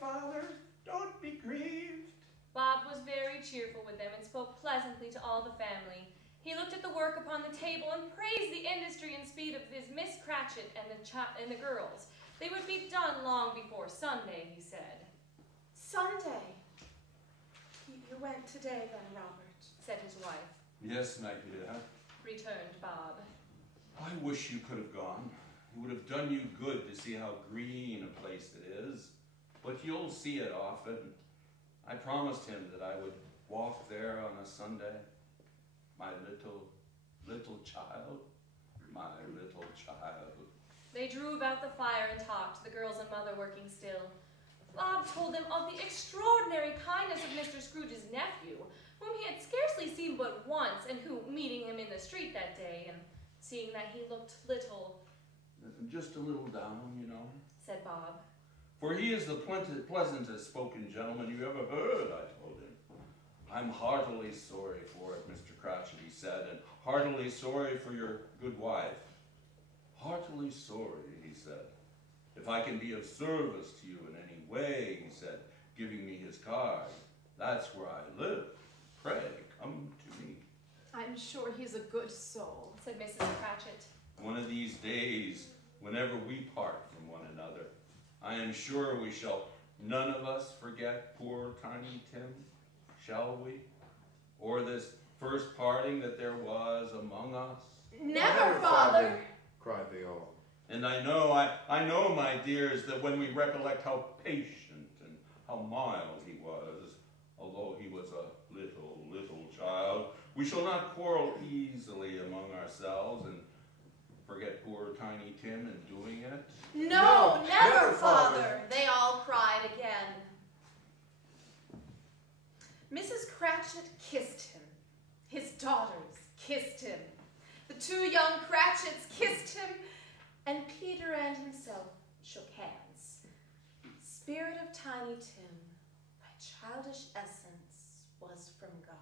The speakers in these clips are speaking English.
Father. Don't be grieved. Bob was very cheerful with them and spoke pleasantly to all the family. He looked at the work upon the table and praised the industry and speed of his Miss Cratchit and the girls. They would be done long before Sunday, he said. Sunday? You went today then, Robert? Said his wife. Yes, my dear. Returned Bob. I wish you could have gone. It would have done you good to see how green a place it is. But you'll see it often. I promised him that I would walk there on a Sunday. My little child. My little child. They drew about the fire and talked, the girls and mother working still. Bob told them of the extraordinary kindness of Mr. Scrooge's nephew, whom he had scarcely seen but once, and who, meeting him in the street that day, and seeing that he looked little... Just a little down, you know, said Bob. For he is the pleasantest spoken gentleman you ever heard, I told him. I'm heartily sorry for it, Mr. Cratchit, he said, and heartily sorry for your good wife. Heartily sorry, he said. If I can be of service to you in any way, he said, giving me his card. That's where I live. Pray, come to me. I'm sure he's a good soul, said Mrs. Cratchit. One of these days, whenever we part from one another, I am sure we shall none of us forget poor Tiny Tim, shall we? Or this first parting that there was among us? Never, Father! Cried they all. And I know, my dears, that when we recollect how patient and how mild he was, although he was a little child, we shall not quarrel easily among ourselves and forget poor Tiny Tim in doing it. No, never, Father! They all cried again. Mrs. Cratchit kissed him. His daughters kissed him. The two young Cratchits kissed him, and Peter and himself shook hands. Spirit of Tiny Tim, thy childish essence was from God.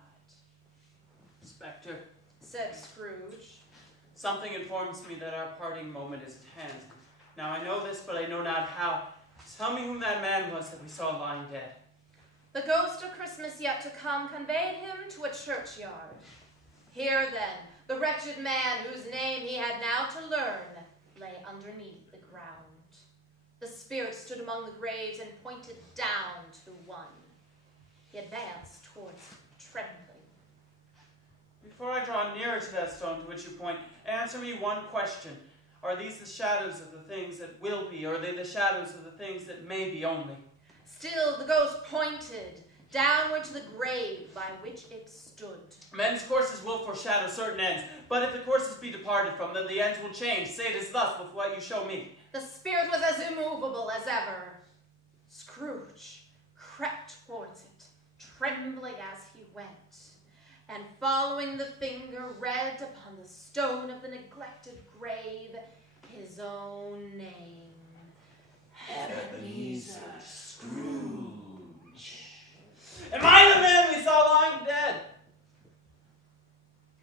Spectre, said Scrooge. something informs me that our parting moment is at hand. Now I know this, but I know not how. Tell me whom that man was that we saw lying dead. The ghost of Christmas yet to come conveyed him to a churchyard. Here, then, the wretched man whose name he had now to learn lay underneath the ground. The spirit stood among the graves and pointed down to one. He advanced towards him, trembling. Before I draw nearer to that stone to which you point, answer me one question. Are these the shadows of the things that will be, or are they the shadows of the things that may be only? Still the ghost pointed downward to the grave by which it stood. Men's courses will foreshadow certain ends, but if the courses be departed from, then the ends will change. Say it is thus with what you show me. The spirit was as immovable as ever. Scrooge crept towards it, trembling as he went, and following the finger read upon the stone of the neglected grave his own name. Ebenezer Scrooge. Am I the man we saw lying dead?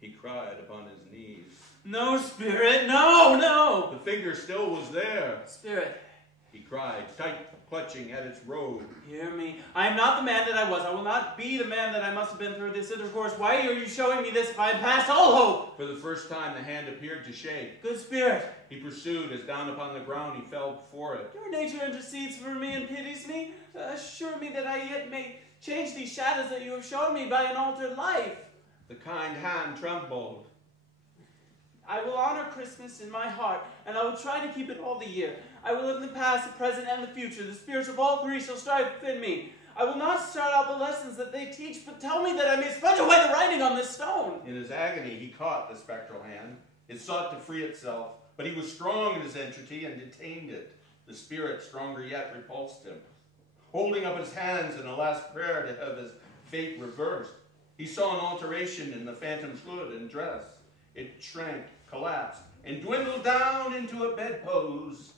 He cried upon his knees. No, Spirit, no, no. The finger still was there. Spirit, He cried, tight clutching at its robe. hear me. I am not the man that I was. I will not be the man that I must have been through this intercourse. Why are you showing me this if I am past all hope? For the first time the hand appeared to shake. Good Spirit, He pursued, as down upon the ground he fell before it. your nature intercedes for me and pities me. Assure me that I yet may change these shadows that you have shown me by an altered life. The kind hand trembled. I will honor Christmas in my heart, and I will try to keep it all the year. I will live in the past, the present, and the future. The spirits of all three shall strive within me. I will not start out the lessons that they teach, but tell me that I may smudge away the writing on this stone. In his agony he caught the spectral hand. It sought to free itself, but he was strong in his entreaty and detained it. The spirit, stronger yet, repulsed him. Holding up his hands in a last prayer to have his fate reversed, he saw an alteration in the phantom's hood and dress. It shrank, collapsed, and dwindled down into a bedpost.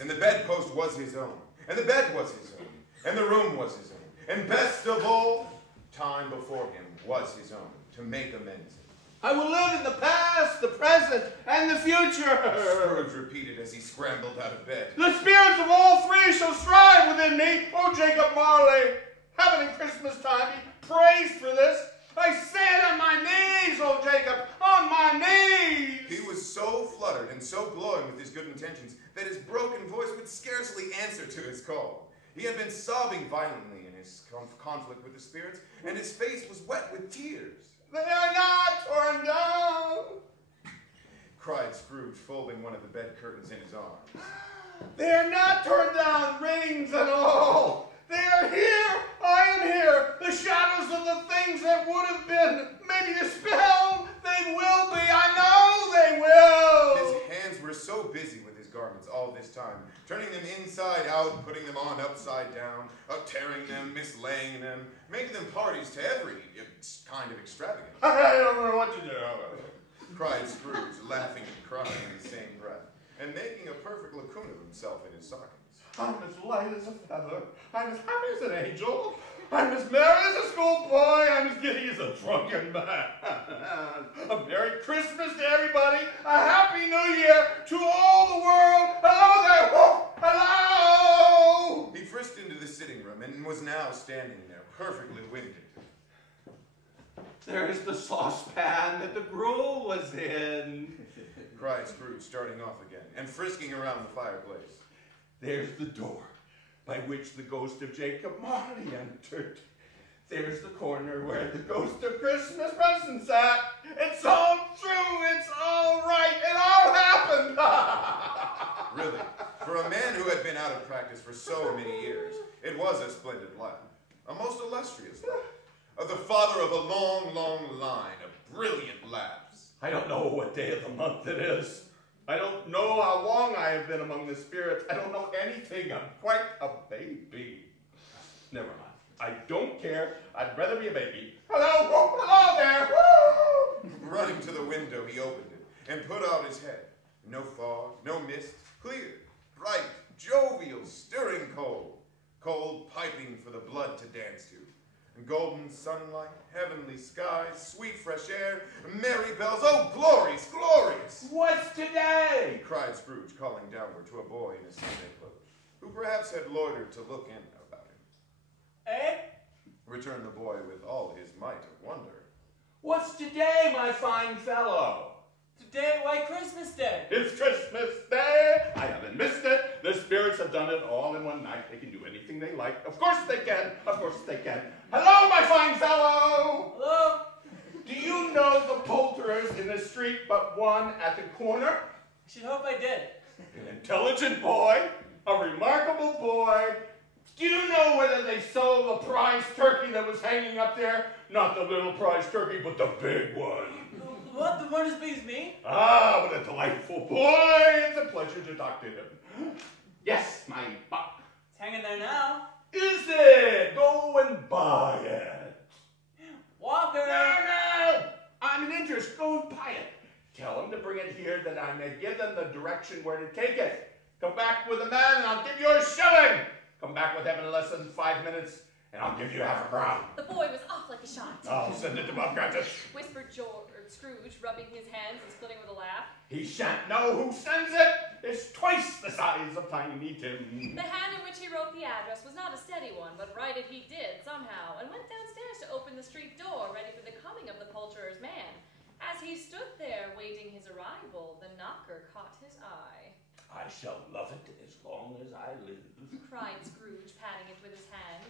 Yes, and the bedpost was his own, and the bed was his own, and the room was his own, and best of all, time before him was his own, to make amends. I will live in the past, the present, and the future. Scrooge repeated as he scrambled out of bed. The spirits of all three shall strive within me, O Jacob Marley. Heaven and Christmas time be praised for this. I say it on my knees, O Jacob, on my knees. He was so fluttered and so glowing with his good intentions that his broken voice would scarcely answer to his call. He had been sobbing violently in his conflict with the spirits, and his face was wet with tears. They are not torn down, cried Scrooge, folding one of the bed curtains in his arms. They are not torn down, rings and all. They are here. I am here. The shadows of the things that would have been, maybe dispelled. They will be. I know they will. His hands were so busy with his garments all this time, turning them inside out, putting them on upside down, tearing them, mislaying them, making them parties to every kind of extravagance. I don't know what to do. Cried Scrooge, laughing and crying in the same breath, and making a perfect lacoon of himself in his stockings. I'm as light as a feather. I'm as happy as an angel. I'm as merry as a schoolboy. I'm as giddy as a drunken man. A Merry Christmas to everybody. A Happy New Year to all the world. Hello there. Whoa. Hello. He frisked into the sitting room and was now standing there, perfectly winded. There's the saucepan that the gruel was in, cried Scrooge, starting off again and frisking around the fireplace. There's the door by which the ghost of Jacob Marley entered. There's the corner where the ghost of Christmas present sat. It's all true. It's all right. It all happened. Really, for a man who had been out of practice for so many years, it was a splendid laugh, a most illustrious laugh, of the father of a long, long line of brilliant laughs. I don't know what day of the month it is. I don't know how long I have been among the spirits. I don't know anything. I'm quite a baby. Never mind. I don't care. I'd rather be a baby. Hello, hello there. Woo! Running to the window, he opened it and put out his head. No fog, no mist, clear, bright, jovial, stirring cold. Cold piping for the blood to dance to. Golden sunlight, heavenly skies, sweet fresh air, merry bells, oh, glorious, glorious! What's today? Cried Scrooge, calling downward to a boy in his Sunday clothes, who perhaps had loitered to look in about him. Eh? Returned the boy with all his might of wonder. What's today, my fine fellow? Today, why Christmas Day? It's Christmas Day. I haven't missed it. The spirits have done it all in one night. They can do anything they like. Of course they can. Of course they can. Hello, my fine fellow. Hello? Do you know the poulterers in the street but one at the corner? I should hope I did. An intelligent boy. A remarkable boy. Do you know whether they sold the prize turkey that was hanging up there? Not the little prize turkey, but the big one. What? The one as big as me? Ah, what a delightful boy! It's a pleasure to talk to him. Yes, my buck. It's hanging there now. Is it? Go and buy it. Walker! No! I'm an interest. Go and buy it. Tell them to bring it here that I may give them the direction where to take it. Come back with a man and I'll give you a shilling. Come back with him in less than 5 minutes and I'll give you half a crown. The boy was off like a shot. I'll send it to Bob Cratchit. Whispered Scrooge, rubbing his hands and splitting with a laugh. He shan't know who sends it. It's twice the size of Tiny Tim. The hand in which he wrote the address was not a steady one, but write it he did somehow, and went downstairs to open the street door, ready for the coming of the poulterer's man. As he stood there waiting his arrival, the knocker caught his eye. I shall love it as long as I live, Cried Scrooge, patting it with his hand.